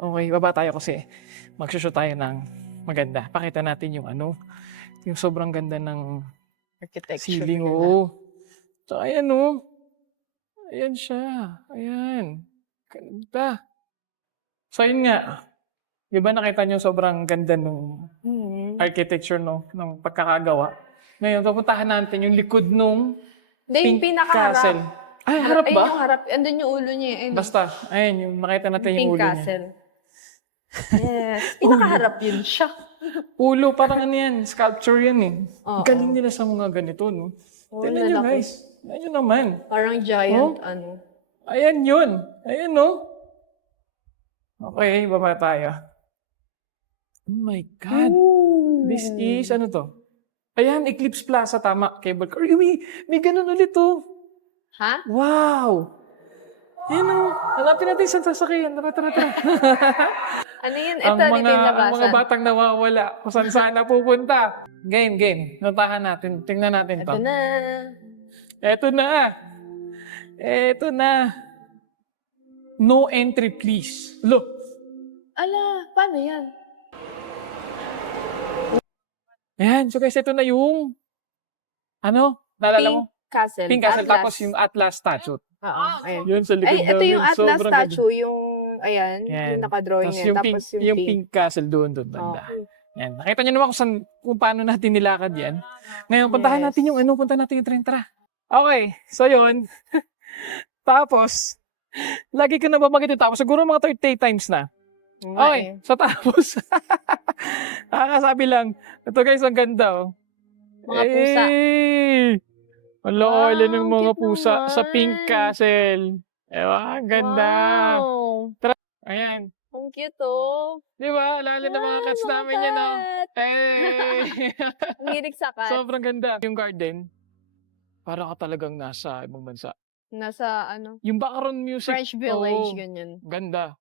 Okay. Baba tayo kasi magsushoot tayo ng maganda. Pakita natin yung yung sobrang ganda ng Architecture ceiling. nila. Oo. So, ayan Ayan siya. Ayan. Ganda. So, yun nga. Di ba nakita nyo sobrang ganda ng Hmm. architecture ng pagkakagawa? Ngayon, pupuntahan natin yung likod nung Hindi, yung Pink pinakaharap. Castle. Ay, harap Ayun ba? yung harap. Andun yung ulo niya. Ayun. Basta, ayun, yung nakita natin yung Pink ulo niya. Castle. Yes. Pinakaharap yun siya. Ulo, parang ano yan, sculpture yan eh. Oo. Galing nila sa mga ganito, no? Oo, Tignan nyo lalaki. guys. Tignan nyo naman. Parang giant, Oh. ano. Ayan yun. Ayan, no? Okay, baba tayo. Oh my God. This is, ano to? Ayan, Eclipse Plaza, tama. Cable car. Uy, may ganun ulit to. Ha? Wow! Yan o. Hanapin natin sa sasakyan. Tara. Ano yun? Ito, dito yung Ang labasan. mga batang nawawala. Kung saan na pupunta. Game. Notahan natin. Tingnan natin to. Ito na. Eto na. No entry, please. Look. Ala, paano yan? Ayan. So guys, ito na yung ano? Naalala mo? Castle. Pink Castle. Atlas. Tapos yung Atlas statue. Oo, ayun. Yun sa likod Ay, ito yung namin. Atlas Sobrang statue, yung, ayan, Yan. yung nakadrawing Tapos yan. yung Tapos yung pink castle doon banda. Yan. Nakita niyo naman kung paano natin nilakad yan. Ngayon, puntahan Yes. natin yung puntahan natin yung train. Tara. Okay. So, yun. Tapos, lagi ka na ba magitin? Tapos, siguro mga 38 times na. Okay. So, tapos, nakakasabi lang. Ito guys, ang ganda, oh. Mga pusa. Wala, Wow, ng mga cute pusa sa naman. Pink Castle. Ewa, ang ganda. Wow. Ayan. Ang cute, oh. Di ba? Lalo na mga cats namin yan, oh. cat. Hey! Ang hilig sa cat. Sobrang ganda. Yung garden, para ka talagang nasa ibang bansa. Nasa, ano, Yung background music. French Village, oo, ganyan. Ganda.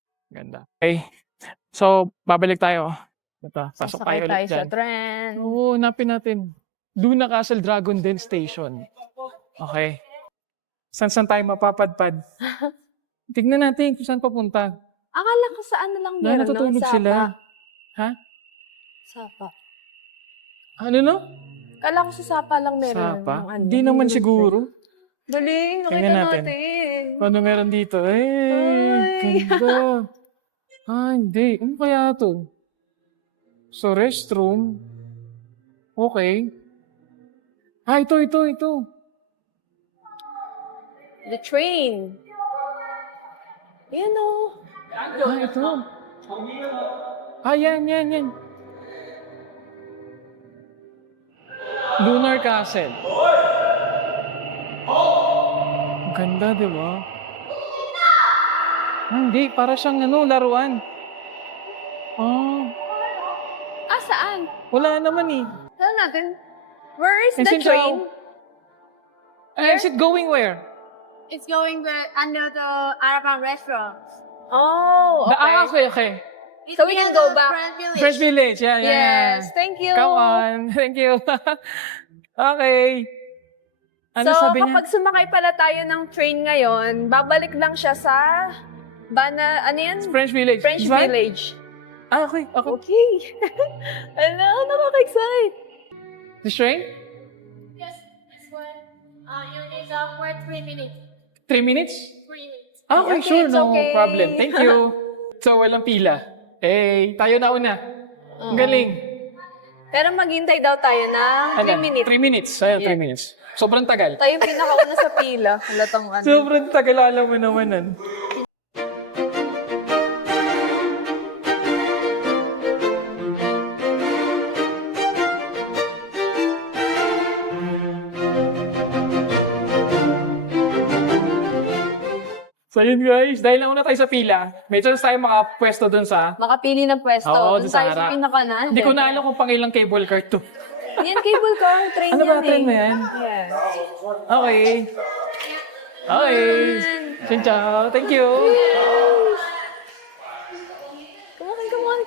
Okay. So, babalik tayo. Ito, pasok Sasakay tayo tayo ulit sa dyan. tren. Oo, napin natin. Luna Castle Dragon Den Station. Okay. Saan tayo mapapadpad? Tignan natin kung saan papunta. Akala ko sa ano lang meron, Natutulog no? sila. Sapa. Ha? Sapa. Ano no? Akala ko sa Sapa lang meron. Sapa? yung ano, Hindi yung naman lugar. siguro. Galing, nakita Tingnan natin. natin. Ano meron dito? Ay. Ganda. Hindi. Ano kaya to? So, restroom. Okay. Ito. The train. Yan o. Ito. Yan. Lunar Castle. Ang ganda, di ba? Hindi, para siyang laruan. Saan? Wala naman eh. Saan natin? Where is the Sin train? Is it going where? It's going under the Arabian restaurant. Oh, okay. Okay. It's So we near can go the back. French Village. Fresh Village, yeah. Yes, thank you. Come on, thank you. Okay. Ano So, sabi niya? kapag sumakay pala tayo ng train ngayon, babalik lang siya sa ano yan? French Village. French Right? Village. Okay. Okay. Ano, nakaka-excite. This train? Yes, this one. It's for 3 minutes. 3 minutes? 3 minutes. Okay, Okay, sure. it's No okay. problem. Thank you. So, walang pila. Tayo na una. Ang galing. Pero maghintay daw tayo ng 3 minutes. 3 minutes. Ayan, 3 Yeah. minutes. Sobrang tagal. Tayo yung pinakauna sa pila. Halatang ano. Sobrang tagal, alam mo naman. So yun guys, dahil nauna tayo sa pila, may chance tayo makapwesto dun sa... Makapili ng pwesto. Oo, Doon doon sa tayo sa harap. pinakanan. Hindi ko na alam kung pangilang cable car to. Yan, cable car. Train Ano ba, yan train eh. na yan? Yes. Okay. Okay. Xin chào. Thank you. Come on.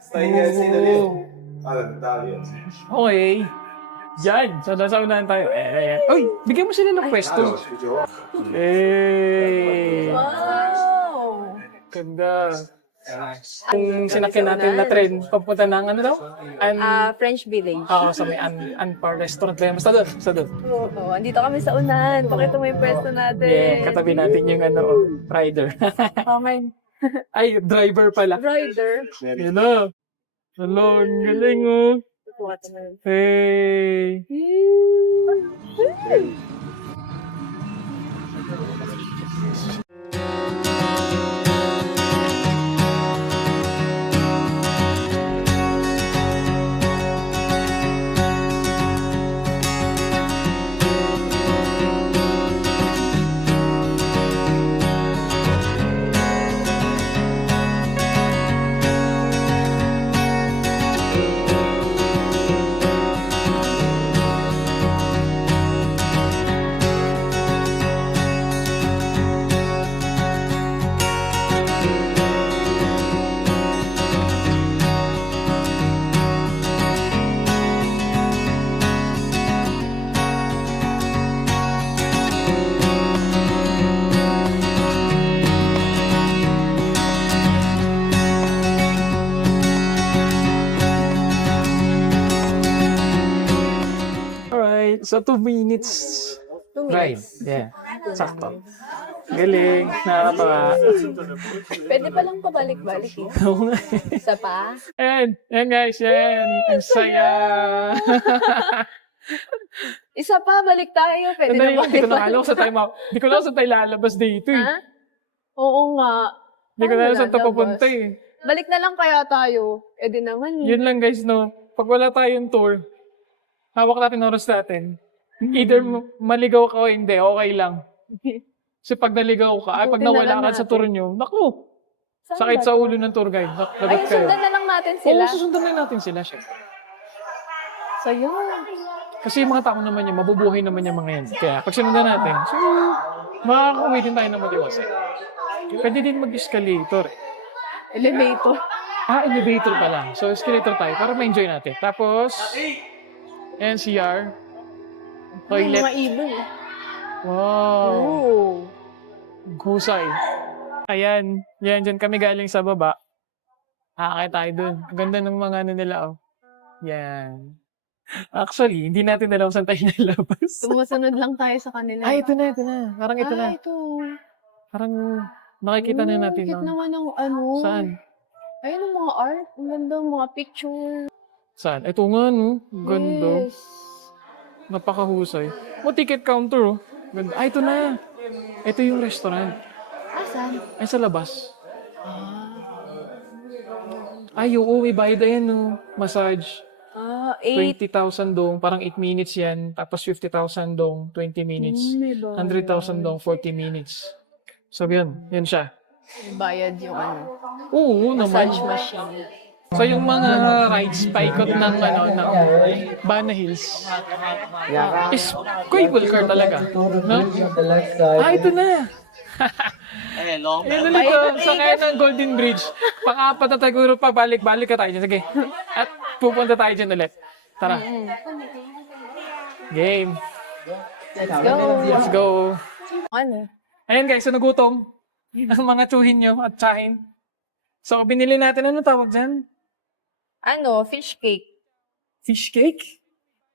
Stay here, see the Oh. lift. Okay. Diyan. So, nasa unahan tayo. Uy, bigyan mo sila ng pwesto. Wow. Ganda. Kung sinakyan natin na train, papunta ng ano daw? French Village. Sa may Anpar restaurant ba yan? Basta doon. Oo, andito kami sa unahan. Pakita mo yung pwesto natin. Yeah, katabi natin yung rider. Okay. Ay, driver pala. Rider. Yan na. Hello, ang galing oh. Hey. Sa 2 minutes 2 ride. minutes. Yeah. Sakto. Galing. Nakakatawa. Pwede pa lang pabalik-balik eh. Oo nga. Isa pa? Ayan. Ayan guys. Ayan. Ang saya. Isa pa, balik tayo. Pwede Sandali na lang. Hindi ko na balik. alam kung saan tayo Hindi ko na alam saan tayo lalabas dito eh. Ha? Oo nga. Hindi ko na alam Paano saan tayo lalabas? pupunta eh. Balik na lang kaya tayo. Eh di naman eh. Yun lang guys, no? Pag wala tayong tour, hawak natin oras natin. Either maligaw ka o hindi, okay lang. Kasi pag naligaw ka, ay pag Buti na nawala lang ka sa natin. tour nyo, naku, Saan sakit ba sa to? ulo ng tour guide. Ay, Lagot kayo. sundan na lang natin sila. Oo, susundan na natin sila, syempre. So yun. Kasi yung mga tao naman yan, mabubuhay naman yung mga yan. Kaya pag sinundan natin, so, makakauwitin tayo ng maliwasay. Pwede din mag-escalator eh. Elevator. Elevator pala. So, escalator tayo para ma-enjoy natin. Tapos, NCR, Ay, mga toilet. ibon. Wow. Oh. Husay. Ayan. Yan, dyan kami galing sa baba. Akakay tayo dun. Ang ganda ng mga ano nila, oh. Yan. Actually, hindi natin alam saan tayo nalabas. Tumusunod lang tayo sa kanila. Ay, ito na, ito na. Parang ito na. Ito. Parang nakikita na natin. Cute No? naman ang ano. Saan? Ayun ang mga art. Ang ganda, mga picture. Saan? Ito nga, no? Ganda. Yes. Napakahusay. O, ticket counter, oh. Ganda. Ay, ito na. Ito yung restaurant. Saan? Ay, sa labas. Ay, oo, may bayad ayan, no? Massage. 8. 20,000 dong, parang 8 minutes yan. Tapos 50,000 dong, 20 minutes. May 100,000 dong, 40 minutes. So, yun. Yun siya. bayad yung ano. Oo, naman. Massage machine. So, yung mga rides, paikot ng, ano, ng Bana Hills is cable car talaga. No? Ito na. Ayan ulit, oh. So, kaya ng Golden Bridge. Pang-apat na siguro pa, balik-balik ka tayo dyan. Sige. At pupunta tayo dyan ulit. Tara. Game. Let's go. Ano? Ayan guys, so nagutom. Ang mga tsuhin nyo at tsahin. So, binili natin, ano tawag dyan? Ano? Fish cake. Fish cake?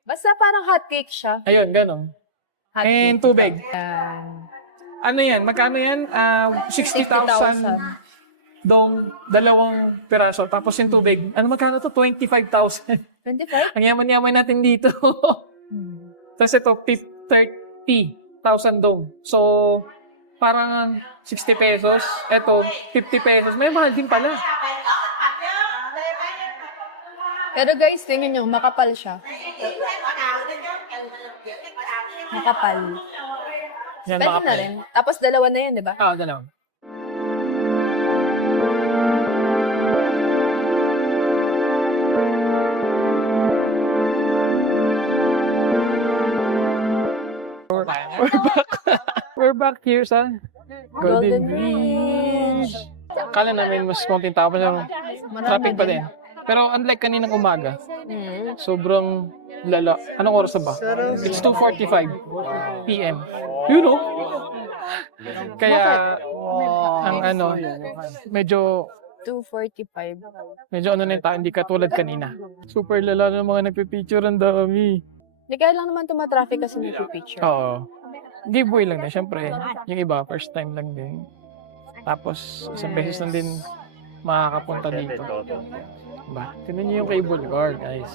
Basta parang hot cake siya. Ayun, ganon. Hot And cake. tubig. Yan. Ano yan? Magkano yan? 60,000 dong dalawang piraso. Tapos yung tubig. Ano magkano to? 25,000. 25? Ang yaman-yaman natin dito. Tapos ito, 30,000 dong. So, parang 60 pesos. Ito, 50 pesos. May mahal din pala. Pero guys, tingnan nyo, makapal siya. Makapal. Yan, Pwede makapal. na rin. Tapos dalawa na yan, di ba? Dalawa. We're back here sa Golden Bridge. Kala namin mas konting tao pero traffic pa din. Pero unlike kaninang umaga, sobrang lala. Anong oras na ba? It's 2:45 PM. You know? Kaya ang ano, medyo 2:45. ano na yung tao, hindi katulad kanina. Super lala ng mga nagpipicture, ang dami. Hindi kaya lang naman tumatraffic kasi nagpipicture. Oo. Giveaway lang din. Siyempre, yung iba, first time lang din. Tapos, isang beses lang din makakapunta dito. Diba? Tignan niyo yung cable car, guys.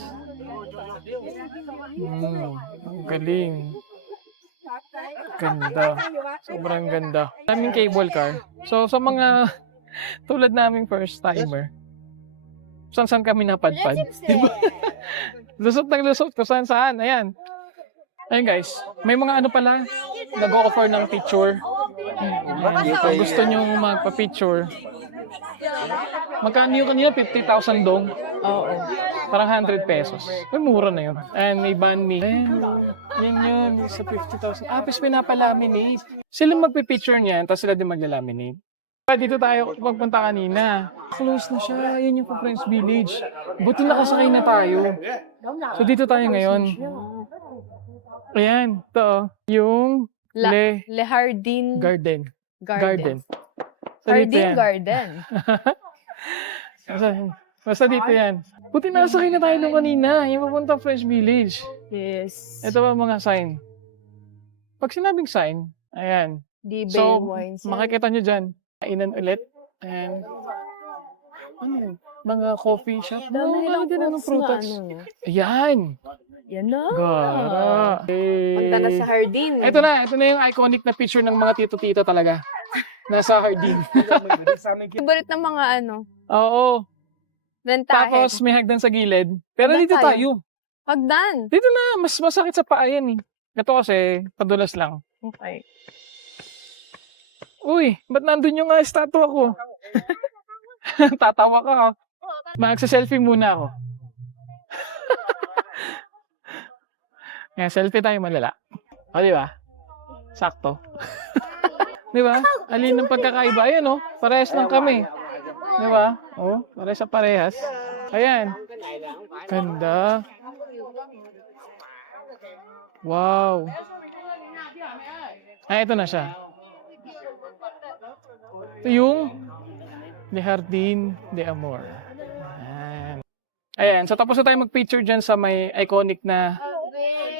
Ang galing. Ganda. Sobrang ganda. Daming cable car. So, sa mga tulad naming first timer, saan kami napadpad? Diba? Lusot ng lusot kung saan. Ayan. Ayun guys, may mga ano pala, nag-offer ng picture. Kung gusto nyo magpa-picture, magkano yung kanina? 50,000 dong? Oo. Parang 100 pesos. May mura na yun. And may banh mi. Yan yun, sa 50,000. Tapos pinapalaminate. Sila magpipicture niyan, tapos sila din maglalaminate. Dito tayo pagpunta kanina. Close na siya. Yan yung Friends Village. Buti nakasakay na tayo. So dito tayo ngayon. Ayan, ito. Yung Le Hardin Garden. Garden. So, dito Hardin yan. Garden. Basta dito yan. Buti nakasakay na tayo nung kanina. Yung papunta French Village. Yes. Ito ba mga sign? Pag sinabing sign, ayan. Di So, wines. makikita nyo dyan. Kainan ulit. Ayan. Ano yun? Mga coffee shop. Dami nilang din fruits na prutas. ano. Ayan. Yan na. Gara. Punta na sa hardin. Ito na yung iconic na picture ng mga tito-tito talaga. Nasa hardin. Favorite ng mga ano, Oo. rentahe. Tapos may hagdan sa gilid. Pero Hagdan dito tayo. tayo. Hagdan. Dito na. Mas masakit sa paa yan eh. Ito kasi, padulas lang. Okay. Uy, ba't nandun yung estatwa ko? Tatawa ka. Magsa-selfie muna ako. Kaya selfie tayo malala. O, di ba? Sakto. Di ba? Alin ng pagkakaiba. Ayan, oh. Parehas lang kami. Di ba? Oh, parehas sa parehas. Ayan. Ganda. Wow. Ay, ito na siya. Ito yung Le Jardin de Amor. Ayan. Ayan. So, tapos na tayo mag-picture dyan sa may iconic na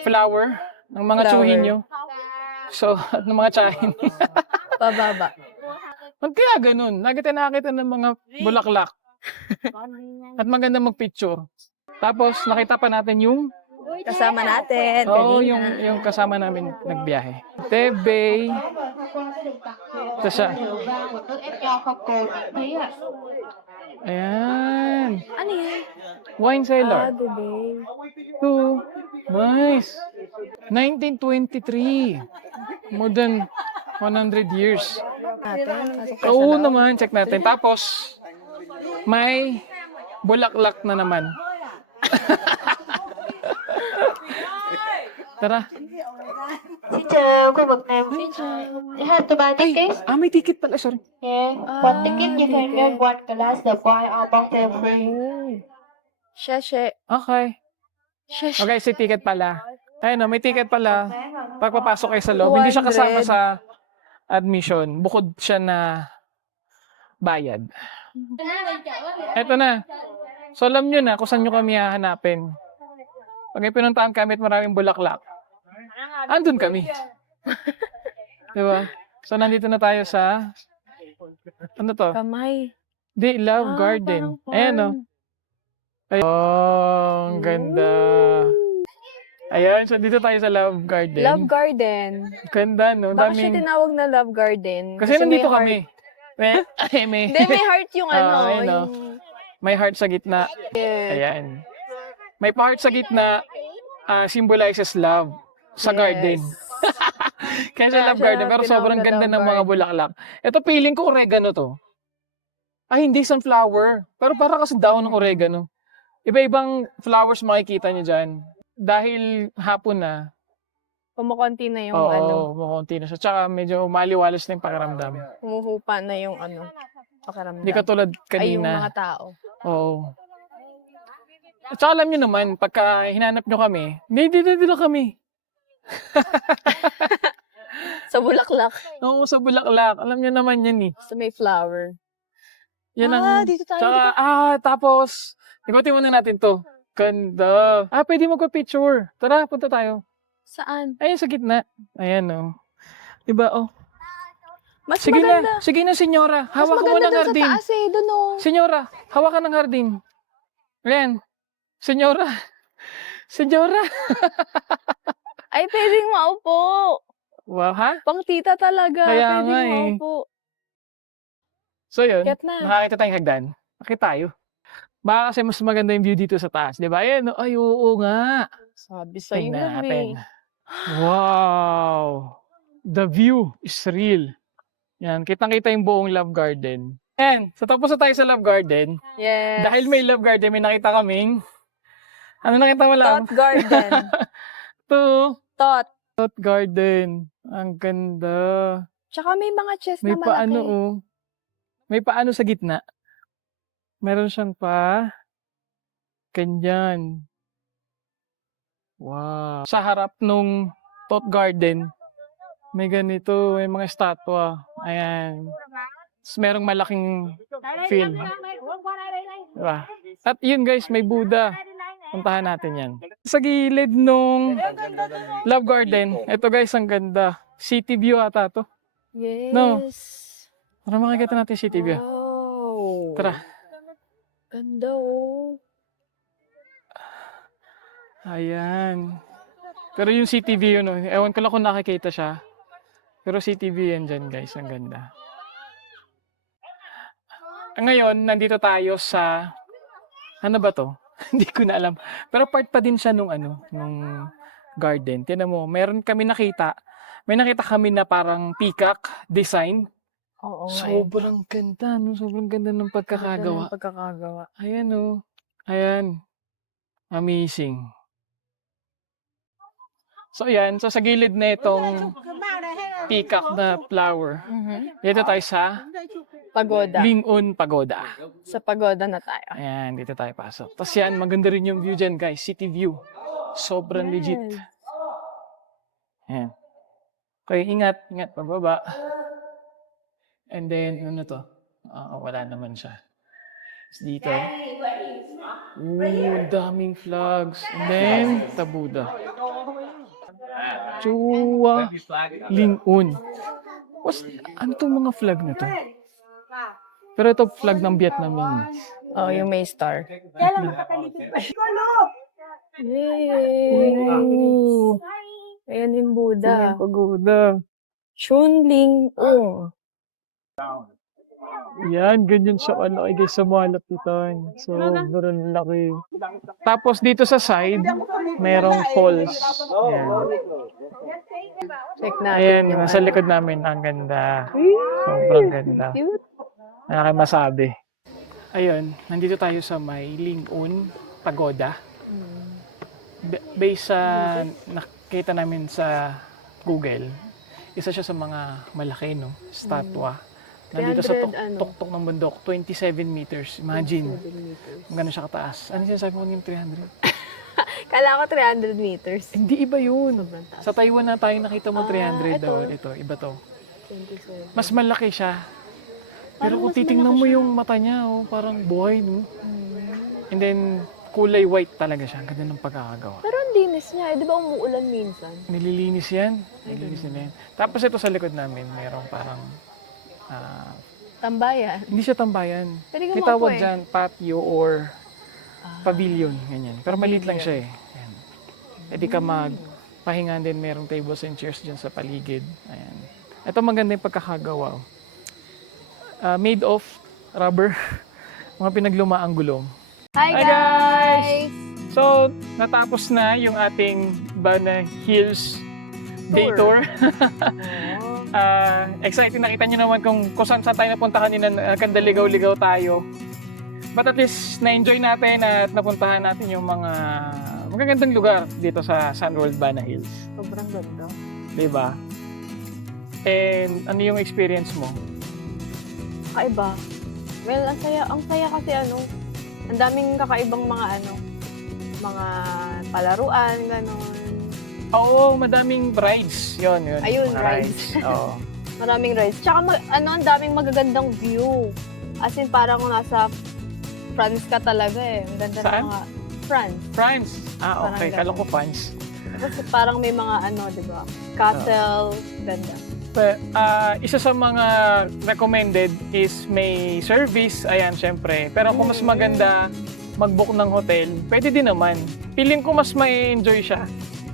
flower ng mga Flower. tsuhin nyo. So, at ng mga tsahin. Pababa. Ba't kaya ganun? Lagi tayo nakakita ng mga bulaklak. At maganda mag-picture. Tapos, nakita pa natin yung Kasama natin. Oo, kanina. yung kasama namin nagbiyahe. Tebay. Ito siya. Ayan. Ano yan? Wine cellar. Bebe. Ito. Nice. 1923. More than 100 years. Natin. Pasok tayo sa Oo loob. naman, check natin. Tapos, may bulaklak na naman. Tara. Xin chào, khu vực này you have to buy Ay, tickets. may ticket pala. Sorry. Yeah, one ticket you can get one glass of wine or bottle free. Sheshe. Okay. Sheshe. Okay, si ticket pala. Ayun, may ticket pala. Pagpapasok kayo sa loob, hindi siya kasama 200. sa admission. Bukod siya na bayad. Eto na. So, alam nyo na kung saan nyo kami hahanapin. Pag may pinuntahan kami at maraming bulaklak, andun kami. Diba? So, nandito na tayo sa, ano to? Kamay. Di, Love Garden. Ayan, no? Ayun. Oh, ang ganda. Ayan, so dito tayo sa Love Garden. Love Garden. Ganda, no? Bakit siya Daming... tinawag na Love Garden? Kasi nandito may kami. May, Hindi, may heart yung ano. ayun, no? May heart sa gitna. Yeah. Ayan. May part sa gitna, symbolizes love sa Yes. garden. Kaya siya Kaya Love siya Garden, pero tinawag sobrang na ganda Love ng mga Garden. bulaklak. Ito, feeling ko oregano to. Ay, hindi sunflower. Pero para kasi daon ng oregano. Iba-ibang flowers makikita niyo dyan. Dahil hapon na, Kumukonti na yung oo, ano. mukunti na siya. Tsaka medyo maliwalas na yung pakiramdam. Humuhupa na yung ano. Pakiramdam. Hindi katulad Ay, yung kanina. mga tao. Oo. At saka alam nyo naman, pagka hinanap nyo kami, hindi lang kami. Sa bulaklak. Oo, sa bulaklak. Alam nyo naman yan eh. Sa may flower. Yan ang... dito tayo. Tsaka, tapos, ikutin muna natin to. Ganda. Pwede magpa-picture. Tara, punta tayo. Saan? Ayun, sa gitna. Ayan, oh. Diba, oh. Mas Sige maganda. na, sige na, senyora. Mas Hawak mo maganda ng dun sa hardin. taas eh. Doon oh. Senyora, hawakan ng hardin. Ayan. Senyora. Senyora. Ay, pwedeng maupo. Wow, ha? Pang tita talaga. Kaya Pwedeng nga eh. maupo. So, yun. Get na. Nakakita tayong hagdan. Bakit tayo? Baka kasi mas maganda yung view dito sa taas. Di ba? Ayan, ay, oo nga. Sabi sa'yo Tingnan na natin. eh. Wow! The view is real. Yan, kitang-kita yung buong Love Garden. Yan, so tapos na tayo sa Love Garden. Yes. Dahil may Love Garden, may nakita kaming... Ano nakita mo lang? Thought Garden. Ito, Thought. Thought Garden. Ang ganda. Tsaka may mga chest May na malaki. paano, oh. May paano sa gitna. Meron siyang pa... Ganyan. Wow. Sa harap nung Thought Garden, may ganito, may mga estatwa. Ayan. Tapos merong malaking film. Diba? At yun guys, may Buddha. Puntahan natin yan. Sa gilid nung Love Garden. Ito guys, ang ganda. City view ata to. Yes. No. Para makikita natin city view. Wow. Tara. Ganda oh. Ayan. Pero yung city view, no, ewan ko lang kung nakikita siya. Pero city view yan dyan guys, ang ganda. Ngayon, nandito tayo sa, ano ba to? Hindi ko na alam. Pero part pa din siya nung garden. Tingnan mo, meron kami nakita. May nakita kami na parang peacock design. Oo. Sobrang ganda, no? Sobrang ganda ng pagkakagawa. Pagkakagawa. Ayan, oh. Ayan. Amazing. So, ayan. So, sa gilid na itong peacock na flower. Dito tayo sa Pagoda. Lingon Pagoda. Sa pagoda na tayo. Ayan, dito tayo pasok. Tapos yan, maganda rin yung view dyan, guys. City view. Sobrang legit. Ayan. Okay, ingat. Ingat, pababa. And then, ano to? Wala naman siya. Tapos dito. Ooh, daming flags. And then, Tabuda. Chua. Lingon. Ano tong mga flag na to? Pero ito flag ng Vietnamese. Oh, yung may star. Ooh. Ayan yung Buddha. Pagoda. Chunling. Oh. Yan, ganyan siya kalaki guys sa mga lapitan. Sobrang laki. Tapos dito sa side, merong falls. Yan. Check natin Ayan, yung nasa likod namin. Ang ganda. Sobrang ganda. Cute. Wala kayo masabi. Ayun, nandito tayo sa may Lingon Pagoda. Based sa nakita namin sa Google, isa siya sa mga malaki, no? Statwa. Nandito sa 300 tuktok ng bundok, 27 meters. Imagine, kung gano'n siya kataas. Ano sinasabi mo yung 300? Kala ko 300 meters. Hindi, iba yun. Sobrang taas. Sa Taiwan na tayo nakita mo 300 ito. daw. Ito, iba to. 27. Mas malaki siya. Pero kung titingnan mo yung mata niya, oh, parang buhay, no? And then, kulay white talaga siya. Ang ganda ng pagkakagawa. Pero ang linis niya. Di ba umuulan minsan? Nililinis yan. Nililinis nila yan. Tapos ito sa likod namin, mayroong parang, Tambayan. hindi siya tambayan. Pwede May tawag gumapo eh. dyan, patio or pavilion, ganyan. Pero maliit lang siya eh. Ayan. Pwede ka magpahingan din, merong tables and chairs dyan sa paligid. Ayan. Ito maganda yung pagkakagawa. Made of rubber. Mga pinaglumaang gulong. Hi, Hi, guys! So, natapos na yung ating Bana Hills day tour. Excited, nakita nyo naman kung saan tayo napunta kanina, kandaligaw-ligaw tayo. But at least, na-enjoy natin at napuntahan natin yung mga magagandang lugar dito sa Sunworld Bana Hills. Sobrang ganda. Diba? And ano yung experience mo? Kakaiba. Well, ang saya kasi ang daming kakaibang mga mga palaruan, gano'n. Oo, madaming rides. Yun. Ayun, mga rides. Oo. Maraming rides. Tsaka ang daming magagandang view. As in, parang nasa France ka talaga eh. Ang ganda Saan? ng mga France. France. Parang Okay. ganun. Kala ko France. Tapos parang may mga di ba? Castle, ganda. Isa sa mga recommended is may service. Ayan, syempre. Pero kung mas maganda mag-book ng hotel, pwede din naman. Feeling ko mas may enjoy siya.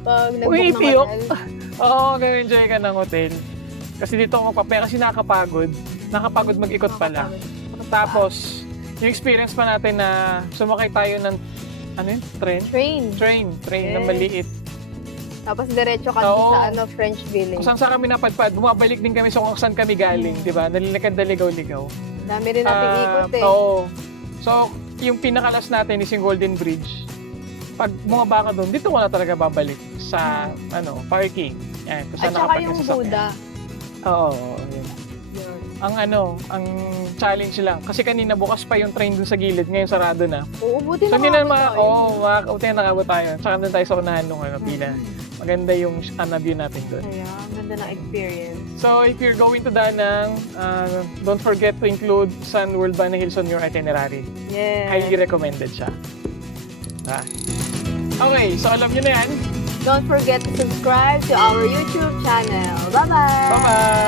Pag Uy, nag-book ng piyok. hotel. Oo, enjoy ka ng hotel. Kasi dito ako magpapaya kasi nakakapagod. Nakakapagod mag-ikot pala. Tapos, yung experience pa natin na sumakay tayo ng, train? Train. Train na Yes. maliit. Tapos diretso ka Oo. sa French Village. Kung saan kami napadpad, bumabalik din kami sa kung saan kami galing, di ba? Nalilikad-daligaw-ligaw. Dami rin nating ikot eh. Oo. So, yung pinakalas natin is yung Golden Bridge. Pag bumaba ka doon, dito ko na talaga babalik sa parking. Yan, kung At saan saka nakapark yung sasakyan. Buddha. Oo, yun. Yun. Ang challenge lang. Kasi kanina bukas pa yung train dun sa gilid, ngayon sarado na. Oo, buti So, hindi na tayo. buti na nakabot tayo. Tsaka doon tayo sa unahan nung pila. Maganda yung view natin doon. Kaya, ganda ng experience. So, if you're going to Danang, don't forget to include Sunworld Bana Hills on your itinerary. Yes. Highly recommended siya. Okay, so alam nyo na yan. Don't forget to subscribe to our YouTube channel. Bye-bye! Bye-bye!